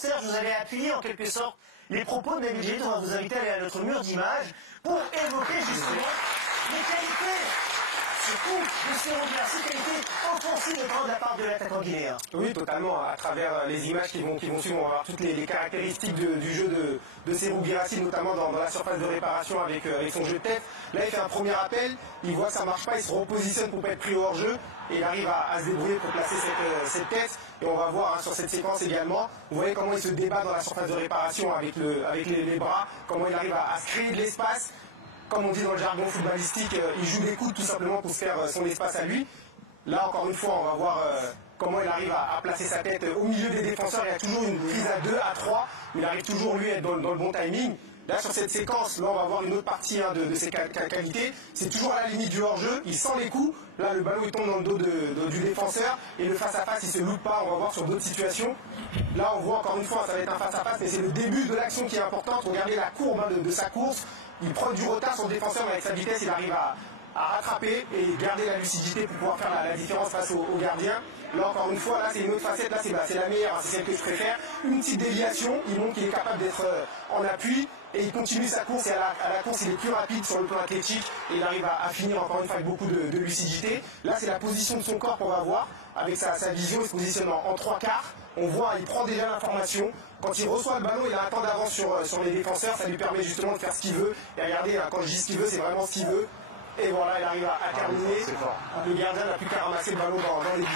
Serge, vous avez appuyé en quelque sorte les propos de David Gillet. On va vous inviter à aller à notre mur d'images pour évoquer justement les qualités, surtout de Serouguira, ces qualités offensives notamment de la part de l'attaquant guinéen. Oui, totalement. À travers les images qui vont suivre, on va voir toutes les caractéristiques du jeu de Serouguira, notamment dans la surface de réparation avec son jeu de tête. Là, il fait un premier appel, il voit que ça marche pas, il se repositionne pour pas être pris au hors-jeu et il arrive à se débrouiller pour placer cette tête. Et on va voir sur cette séquence également, vous voyez comment il se débat dans la surface de réparation avec les bras, comment il arrive à se créer de l'espace. Comme on dit dans le jargon footballistique, il joue des coudes tout simplement pour se faire son espace à lui. Là, encore une fois, on va voir comment il arrive à placer sa tête au milieu des défenseurs. Il y a toujours une prise à 2, à 3, mais il arrive toujours, lui, à être dans le bon timing. Là, sur cette séquence, là, on va voir une autre partie de ses qualités. C'est toujours à la limite du hors-jeu. Il sent les coups. Là, le ballon, il tombe dans le dos du défenseur. Et le face-à-face, il se loupe pas. On va voir sur d'autres situations. Là, on voit encore une fois, ça va être un face-à-face, mais c'est le début de l'action qui est importante. Regardez la courbe de sa course. Il prend du retard sur le défenseur, mais avec sa vitesse, il arrive à rattraper et garder la lucidité pour pouvoir faire la différence face au gardien. Là, encore une fois, là, c'est une autre facette. Là, c'est la meilleure. C'est celle que je préfère. Une petite déviation. Il montre qu'il est capable d'être en appui. Et il continue sa course, et à la course, il est plus rapide sur le plan athlétique, et il arrive à finir encore une fois avec beaucoup de lucidité. Là, c'est la position de son corps qu'on va voir, avec sa vision, il se positionne en 3/4. On voit, il prend déjà l'information. Quand il reçoit le ballon, il a un temps d'avance sur les défenseurs, ça lui permet justement de faire ce qu'il veut. Et regardez, quand je dis ce qu'il veut, c'est vraiment ce qu'il veut. Et voilà, il arrive à terminer. Le gardien n'a plus qu'à ramasser le ballon dans les buts.